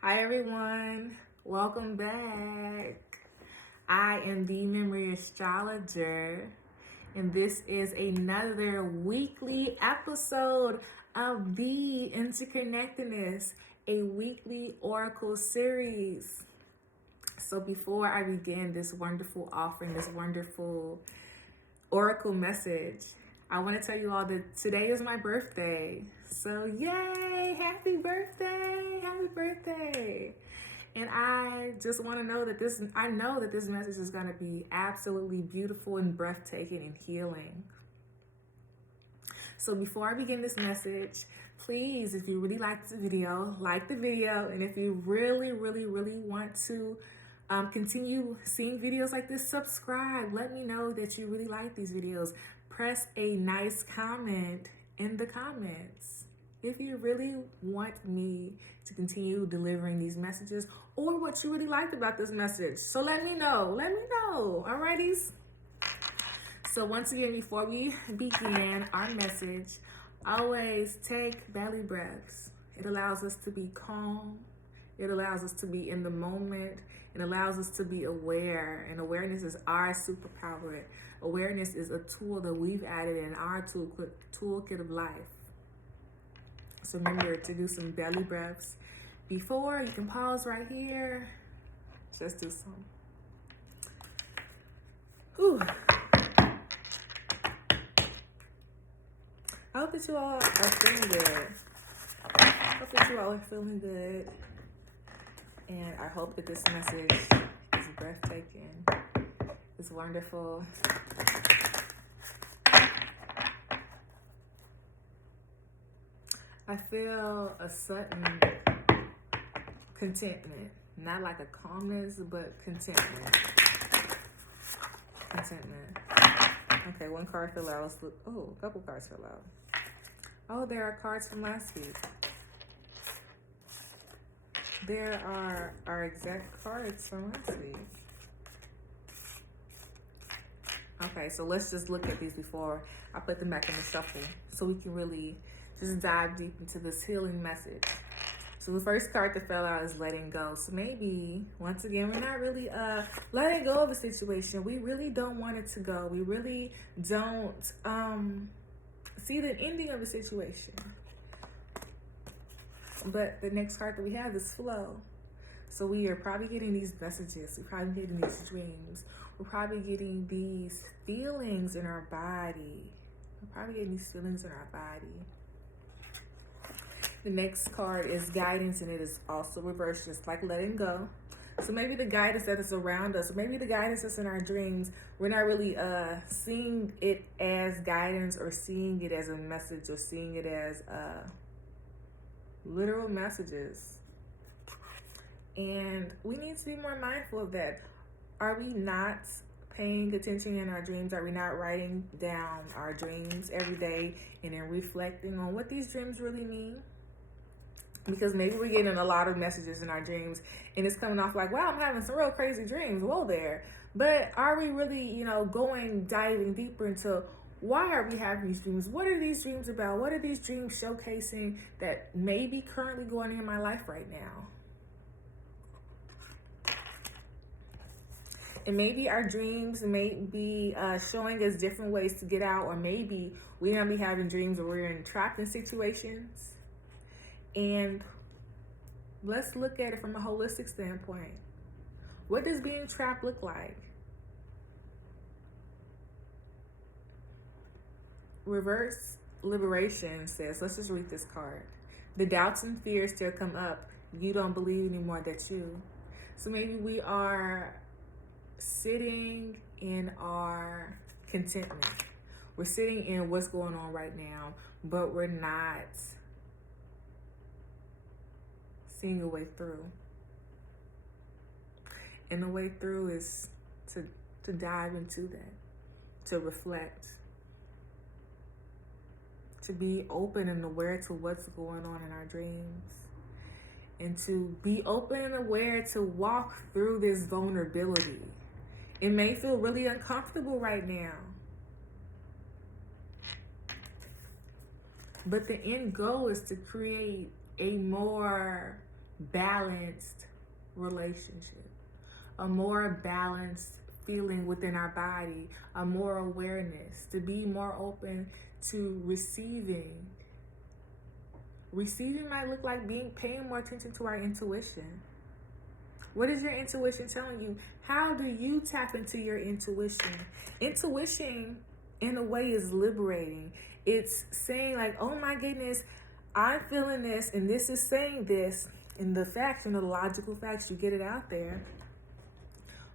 Hi everyone, welcome back. I am TheeMemoryAstrologer, and this is another weekly episode of the Interconnected-ness, a weekly oracle series. So before I begin this wonderful offering, this wonderful oracle message, I want to tell you all that today is my birthday. So yay, happy birthday, happy birthday. And I just want to know that I know that this message is going to be absolutely beautiful and breathtaking and healing. So before I begin this message, please, if you really like the video, like the video. And if you really want to continue seeing videos like this, subscribe. Let me know that you really like these videos. Press a nice comment in the comments if you really want me to continue delivering these messages or what you really liked about this message. So let me know. Alrighties. So once again, before we begin our message, always take belly breaths. It allows us to be calm. It allows us to be in the moment. It allows us to be aware. And awareness is our superpower. Awareness is a tool that we've added in our toolkit of life. So remember to do some belly breaths. Before, you can pause right here. Just do some. Whew. I hope that you all are feeling good. And I hope that this message is breathtaking. It's wonderful. I feel a sudden contentment. Not like a calmness, but contentment. Okay, one card fell out. A couple cards fell out. Oh, there are cards from last week. There are our exact cards from last week. Okay, so let's just look at these before I put them back in the shuffle so we can really just dive deep into this healing message. So the first card that fell out is letting go. So maybe, once again, we're not really letting go of a situation. We really don't want it to go. We really don't see the ending of a situation. But the next card that we have is flow. So we are probably getting these messages. We're probably getting these dreams. We're probably getting these feelings in our body. The next card is guidance, and it is also reversed, just like letting go. So maybe the guidance that is around us, maybe the guidance that's in our dreams, we're not really seeing it as guidance or seeing it as a message or seeing it as literal messages. And we need to be more mindful of that. Are we not paying attention in our dreams? Are we not writing down our dreams every day and then reflecting on what these dreams really mean? Because maybe we're getting a lot of messages in our dreams and it's coming off like, wow, I'm having some real crazy dreams. Whoa there. But are we really, diving deeper into why are we having these dreams? What are these dreams about? What are these dreams showcasing that may be currently going on in my life right now? And maybe our dreams may be showing us different ways to get out, or maybe we don't be having dreams where we're trapped in situations. And let's look at it from a holistic standpoint. What does being trapped look like? Reverse liberation says, let's just read this card. The doubts and fears still come up. You don't believe anymore that you. So maybe we are sitting in our contentment. We're sitting in what's going on right now, but we're not seeing a way through. And the way through is to dive into that, to reflect, to be open and aware to what's going on in our dreams, and to be open and aware to walk through this vulnerability. It may feel really uncomfortable right now, but the end goal is to create a more balanced relationship, a more balanced feeling within our body, a more awareness, to be more open to receiving. Receiving might look like paying more attention to our intuition. What is your intuition telling you? How do you tap into your intuition? Intuition, in a way, is liberating. It's saying like, oh my goodness, I'm feeling this, and this is saying this, and the facts and the logical facts, you get it out there.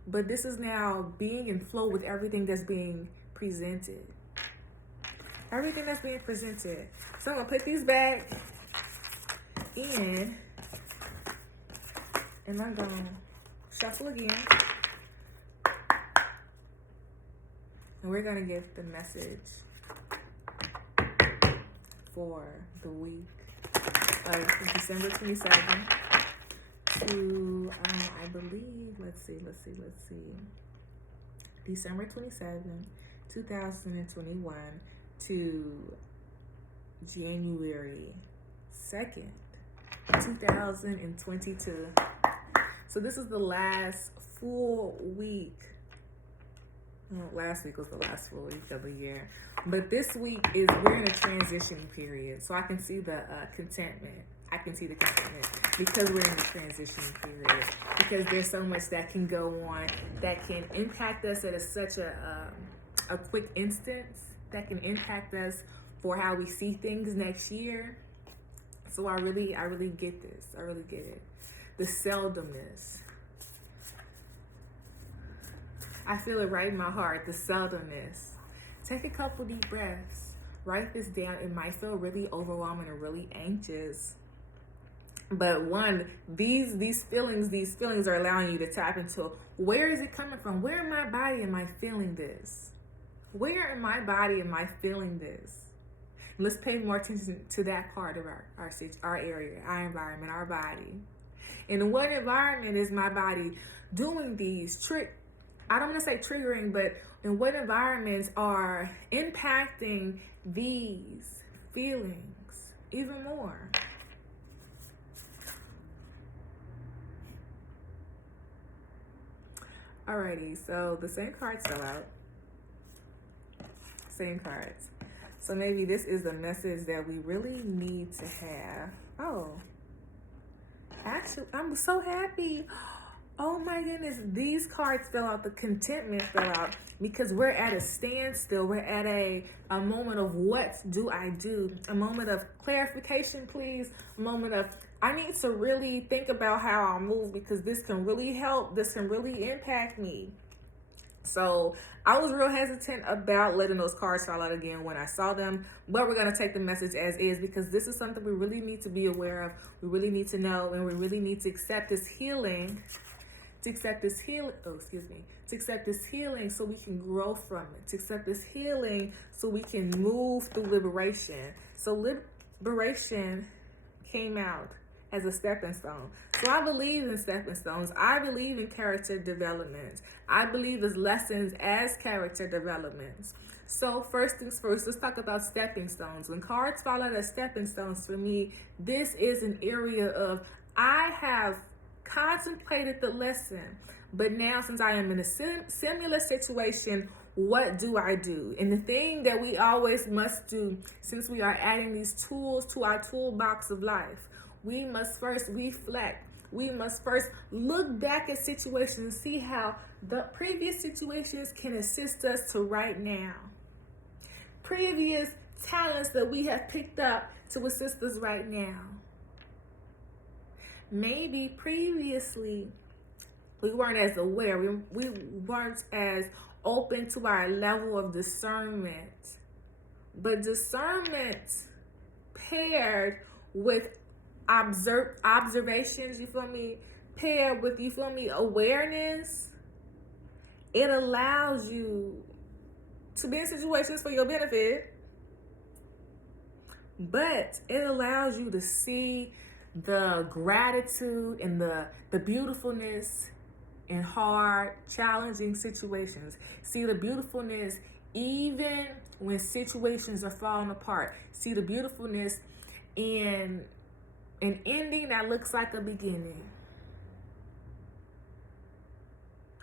But this is now being in flow with everything that's being presented. Everything that's being presented. So I'm going to put these back in, and I'm going to shuffle again. And we're going to get the message for the week of December 27th to, I believe, let's see. December 27th, 2021 to January 2nd, 2022. So this is the last full week. Well, last week was the last full week of the year. But this week we're in a transition period. So I can see the contentment. I can see the contentment because we're in a transition period. Because there's so much that can go on that can impact us at such a quick instance, that can impact us for how we see things next year. So I really get this. I really get it. The seldomness. I feel it right in my heart, the seldomness. Take a couple deep breaths. Write this down. It might feel really overwhelming and really anxious. But these feelings are allowing you to tap into, where is it coming from? Where in my body am I feeling this? Where in my body am I feeling this? Let's pay more attention to that part of our area, our environment, our body. In what environment is my body doing these I don't want to say triggering, but in what environments are impacting these feelings even more? Alrighty, so the same cards fell out. Same cards. So maybe this is the message that we really need to have. Oh, actually, I'm so happy. Oh my goodness, these cards fell out. The contentment fell out because we're at a standstill. We're at a moment of what do I do? A moment of clarification, please. A moment of, I need to really think about how I move because this can really help. This can really impact me. So I was real hesitant about letting those cards fall out again when I saw them, but we're going to take the message as is because this is something we really need to be aware of. We really need to know, and we really need to accept this healing. To accept this healing so we can grow from it. To accept this healing so we can move through liberation. So liberation came out as a stepping stone. So I believe in stepping stones. I believe in character development. I believe in lessons as character developments. So first things first, let's talk about stepping stones. When cards fall out as stepping stones, for me, this is an area of, I have contemplated the lesson, but now since I am in a similar situation, what do I do? And the thing that we always must do, since we are adding these tools to our toolbox of life, we must first reflect. We must first look back at situations and see how the previous situations can assist us to right now. Previous talents that we have picked up to assist us right now. Maybe previously we weren't as aware, we weren't as open to our level of discernment. But discernment paired with observations, you feel me? Paired with, you feel me, awareness, it allows you to be in situations for your benefit, but it allows you to see the gratitude and the beautifulness in hard, challenging situations. See the beautifulness even when situations are falling apart. See the beautifulness in An ending that looks like a beginning.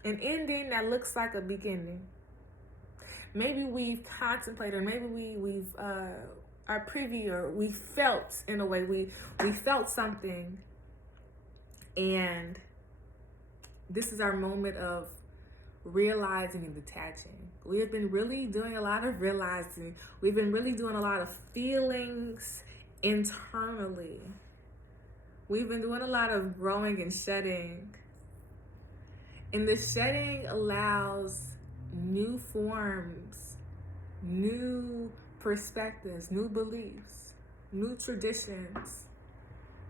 An ending that looks like a beginning. Maybe we've contemplated, maybe we've are privy, or we felt in a way, we felt something, and this is our moment of realizing and detaching. We have been really doing a lot of realizing. We've been really doing a lot of feelings internally. We've been doing a lot of growing and shedding. And the shedding allows new forms, new perspectives, new beliefs, new traditions,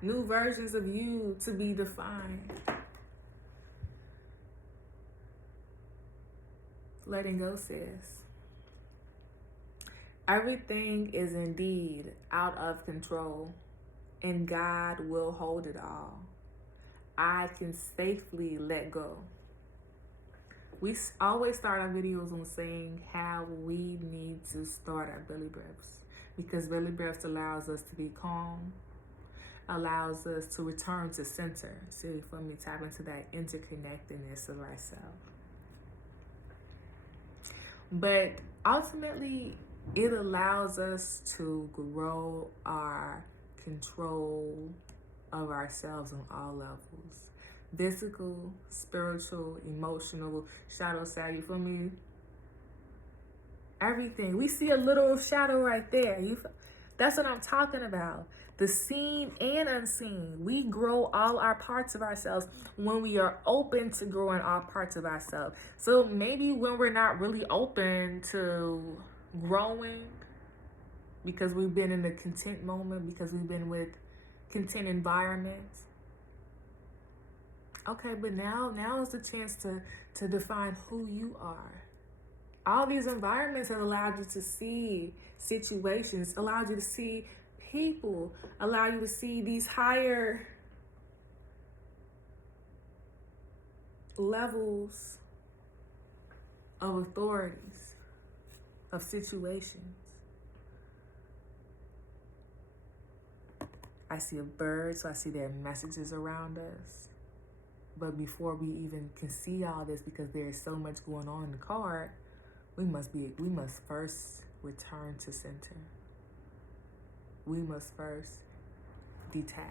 new versions of you to be defined. Letting go says, everything is indeed out of control, and God will hold it all. I can safely let go. We always start our videos on saying how we need to start our belly breaths, because belly breaths allows us to be calm, allows us to return to center. So for me, tap into that interconnected-ness of ourselves. But ultimately, it allows us to grow our control of ourselves on all levels. Physical, spiritual, emotional, shadow side, you feel me? Everything. We see a little shadow right there. That's what I'm talking about. The seen and unseen. We grow all our parts of ourselves when we are open to growing all parts of ourselves. So maybe when we're not really open to growing, because we've been in a content moment, because we've been with content environments. Okay, but now is the chance to define who you are. All these environments have allowed you to see situations, allowed you to see people, allow you to see these higher levels of authorities, of situations. I see a bird, so I see there are messages around us. But before we even can see all this, because there is so much going on in the card, we must first return to center. We must first detach.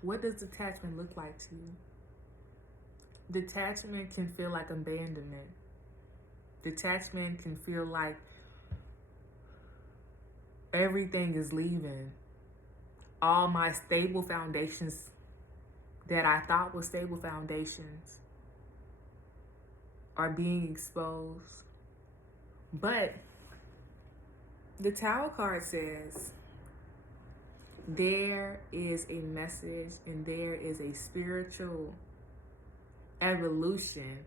What does detachment look like to you? Detachment can feel like abandonment. Detachment can feel like everything is leaving. All my stable foundations that I thought were stable foundations are being exposed. But the Tower card says there is a message and there is a spiritual evolution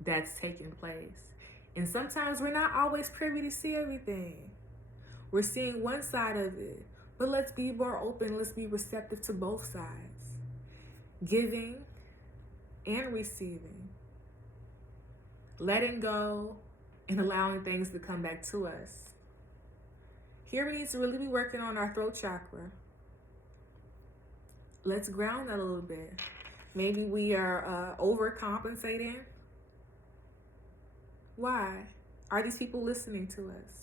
that's taking place. And sometimes we're not always privy to see everything. We're seeing one side of it. But let's be more open. Let's be receptive to both sides. Giving and receiving. Letting go and allowing things to come back to us. Here we need to really be working on our throat chakra. Let's ground that a little bit. Maybe we are overcompensating. Why? Are these people listening to us?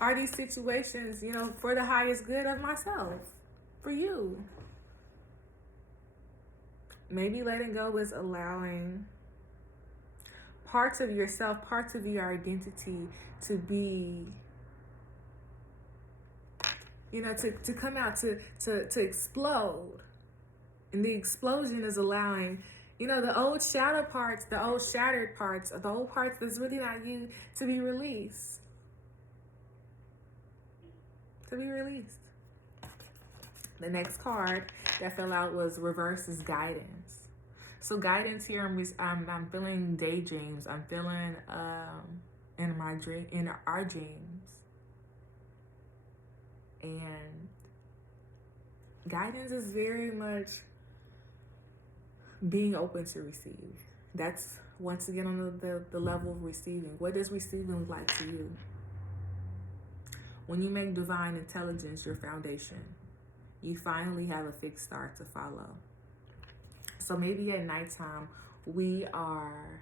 Are these situations, for the highest good of myself, for you? Maybe letting go is allowing parts of yourself, parts of your identity to be, to come out, to explode. And the explosion is allowing, the old shadow parts, the old shattered parts, the old parts that's really not you, to be released. To be released. The next card that fell out was reverse is guidance. So guidance here, I'm feeling daydreams. I'm feeling in our dreams. And guidance is very much being open to receive. That's once again on the level of receiving. What does receiving look like to you? When you make divine intelligence your foundation, you finally have a fixed start to follow. So maybe at nighttime, we are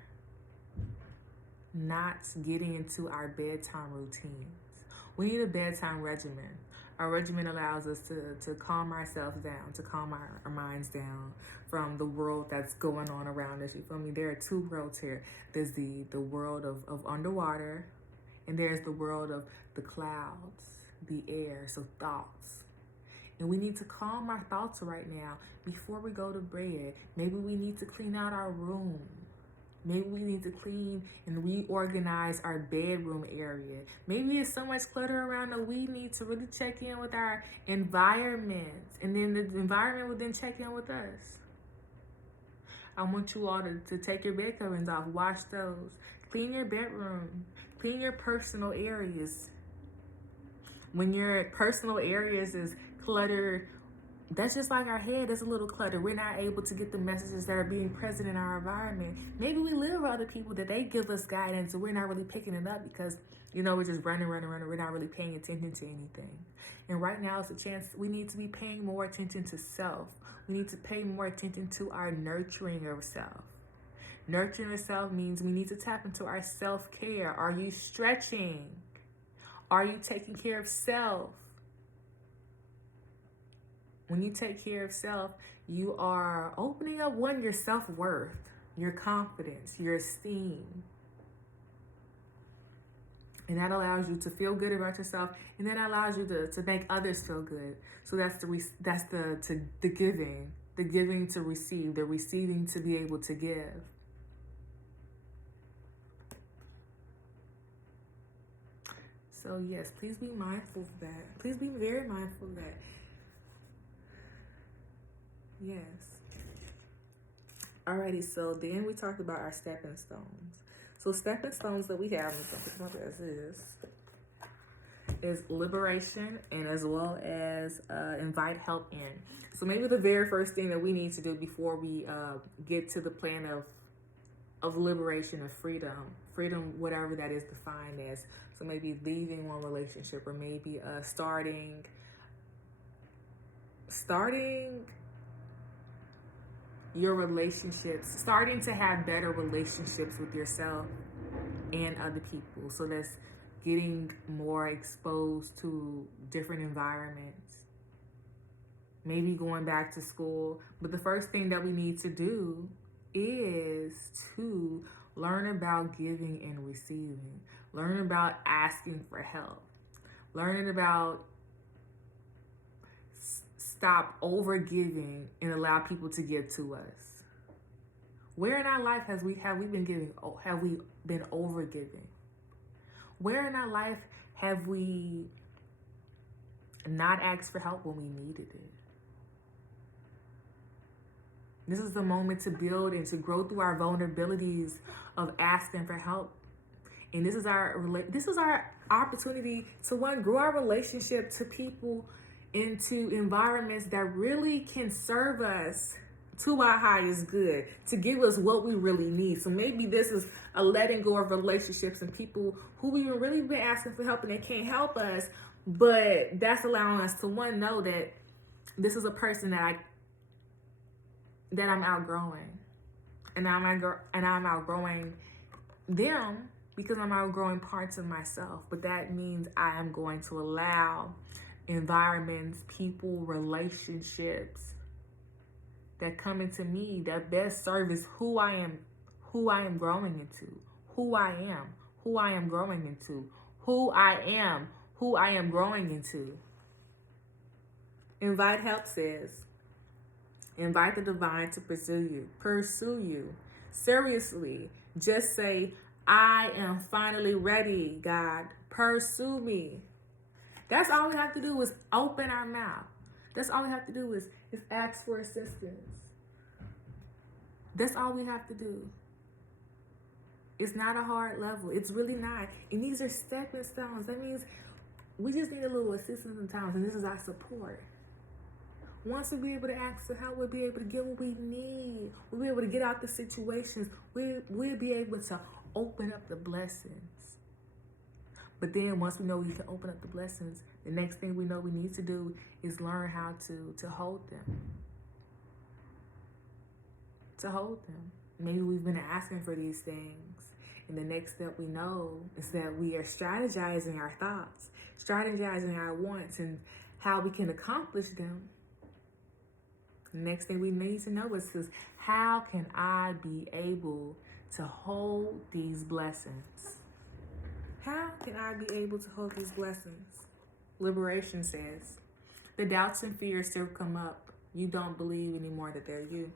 not getting into our bedtime routines. We need a bedtime regimen. Our regimen allows us to calm ourselves down, to calm our minds down from the world that's going on around us. You feel me? There are two worlds here. There's the world of underwater, and there's the world of the clouds, the air, so thoughts. And we need to calm our thoughts right now before we go to bed. Maybe we need to clean out our room. Maybe we need to clean and reorganize our bedroom area. Maybe it's so much clutter around that we need to really check in with our environment. And then the environment will then check in with us. I want you all to take your bed coverings off, wash those, clean your bedroom, clean your personal areas. When your personal areas is cluttered, that's just like our head is a little cluttered. We're not able to get the messages that are being present in our environment. Maybe we live with other people that they give us guidance and we're not really picking it up because, we're just running. We're not really paying attention to anything. And right now is a chance we need to be paying more attention to self. We need to pay more attention to our nurturing of self. Nurturing yourself means we need to tap into our self-care. Are you stretching? Are you taking care of self? When you take care of self, you are opening up, your self-worth, your confidence, your esteem. And that allows you to feel good about yourself, and that allows you to make others feel good. So that's the giving to receive, the receiving to be able to give. So yes, please be mindful of that. Please be very mindful of that. Yes. Alrighty, so then we talked about our stepping stones. So stepping stones that we have, is liberation, and as well as invite help in. So maybe the very first thing that we need to do before we get to the plan of liberation of freedom, whatever that is defined as. So maybe leaving one relationship, or maybe starting your relationships, starting to have better relationships with yourself and other people. So that's getting more exposed to different environments, maybe going back to school. But the first thing that we need to do is to learn about giving and receiving, learn about asking for help, learning about stop over giving and allow people to give to us. Where in our life have we been over giving? Where in our life have we not asked for help when we needed it? This is the moment to build and to grow through our vulnerabilities of asking for help. And this is our opportunity to grow our relationship to people, into environments that really can serve us to our highest good, to give us what we really need. So maybe this is a letting go of relationships and people who we've really been asking for help and they can't help us, but that's allowing us to know that this is a person that I'm outgrowing, and I'm outgrowing them because I'm outgrowing parts of myself. But that means I am going to allow environments, people, relationships that come into me that best service who I am growing into, who I am growing into, who I am growing into. Invite help says, invite the divine to pursue you. Seriously, just say, I am finally ready, God, pursue me. That's all we have to do is open our mouth. That's all we have to do is ask for assistance. That's all we have to do. It's not a hard level. It's really not. And these are stepping stones. That means we just need a little assistance sometimes, and this is our support. Once we'll be able to ask for help, we'll be able to get what we need. We'll be able to get out the situations. We'll be able to open up the blessings. But then once we know we can open up the blessings, the next thing we know we need to do is learn how to hold them. To hold them. Maybe we've been asking for these things. And the next step we know is that we are strategizing our thoughts, strategizing our wants, and how we can accomplish them. The next thing we need to know is how can I be able to hold these blessings? How can I be able to hold these blessings? Liberation says, the doubts and fears still come up. You don't believe anymore that they're you.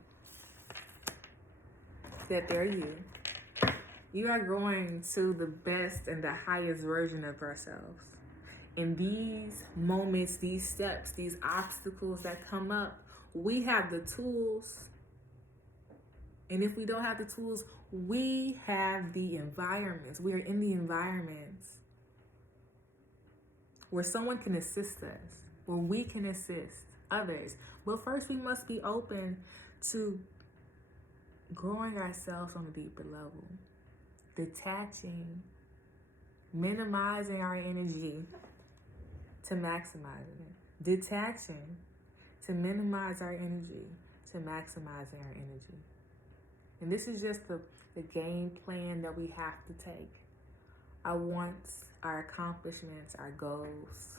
That they're you. You are growing to the best and the highest version of ourselves. In these moments, these steps, these obstacles that come up, we have the tools. And if we don't have the tools, we have the environments. We are in the environments where someone can assist us, where we can assist others. But first, we must be open to growing ourselves on a deeper level, detaching, minimizing our energy to maximizing it, detaching to minimize our energy to maximizing our energy. And this is just the game plan that we have to take. Our wants, our accomplishments, our goals.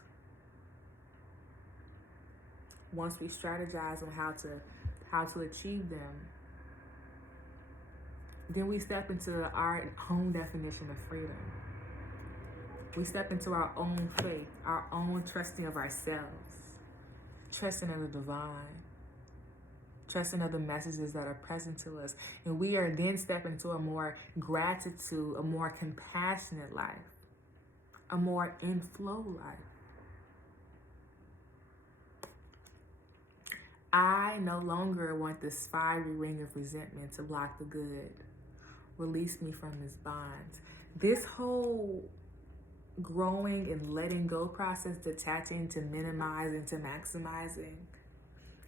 Once we strategize on how to achieve them, then we step into our own definition of freedom. We step into our own faith, our own trusting of ourselves, trusting in the divine, trusting of the messages that are present to us. And we are then stepping into a more gratitude, a more compassionate life, a more in-flow life. I no longer want this fiery ring of resentment to block the good. Release me from this bond. This whole growing and letting go process, detaching to minimizing to maximizing,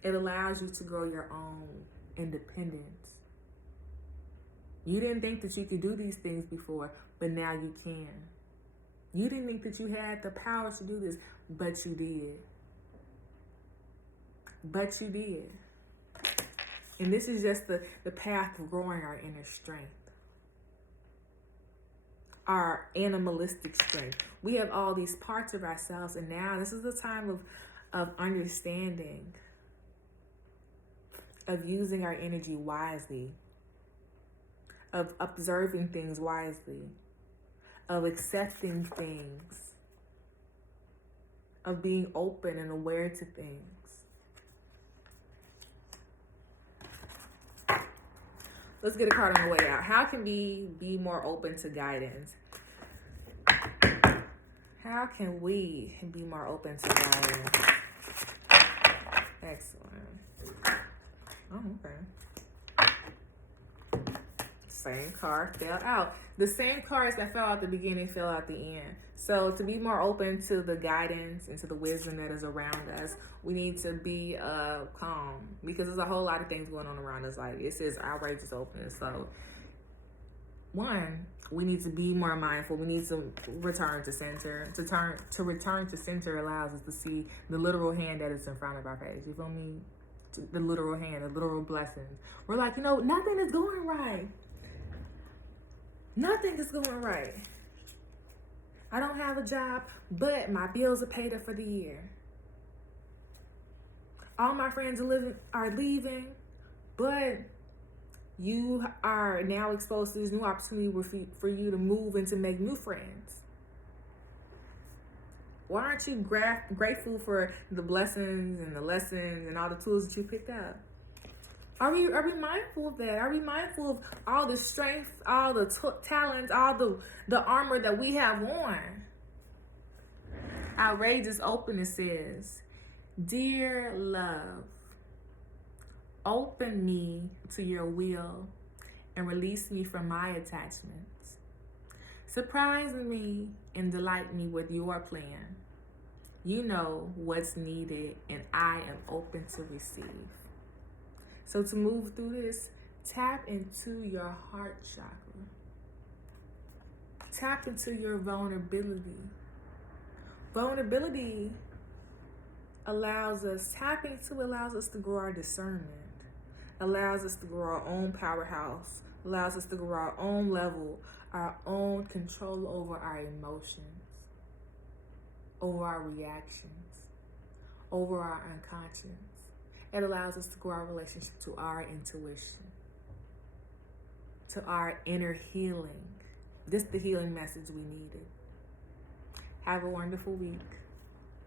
it allows you to grow your own independence. You didn't think that you could do these things before, but now you can. You didn't think that you had the power to do this, but you did. But you did. And this is just the path of growing our inner strength. Our animalistic strength. We have all these parts of ourselves, and now this is the time of understanding, of using our energy wisely, of observing things wisely, of accepting things, of being open and aware to things. Let's get a card on the way out. How can we be more open to guidance? How can we be more open to guidance? Excellent. Oh, okay. Same card fell out. The same cards that fell out at the beginning fell out the end. So to be more open to the guidance and to the wisdom that is around us, we need to be calm, because there's a whole lot of things going on around us. Like it says, outrageous openness. So one, we need to be more mindful. We need to return to center. To return to center allows us to see the literal hand that is in front of our face. You feel me? The literal hand, the literal blessings. We're like, nothing is going right. Nothing is going right. I don't have a job, but my bills are paid up for the year. All my friends are leaving, but you are now exposed to this new opportunity for you to move and to make new friends. Why aren't you grateful for the blessings and the lessons and all the tools that you picked up? Are we mindful of that? Are we mindful of all the strength, all the talents, all the armor that we have on? Outrageous openness says, dear love, open me to your will and release me from my attachments. Surprise me and delight me with your plan. You know what's needed, and I am open to receive. So to move through this, tap into your heart chakra. tap into your vulnerability. Vulnerability allows us to grow our discernment, allows us to grow our own powerhouse, allows us to grow our own level, our own control over our emotions, over our reactions, over our unconscious. It allows us to grow our relationship to our intuition, to our inner healing. This is the healing message we needed. Have a wonderful week.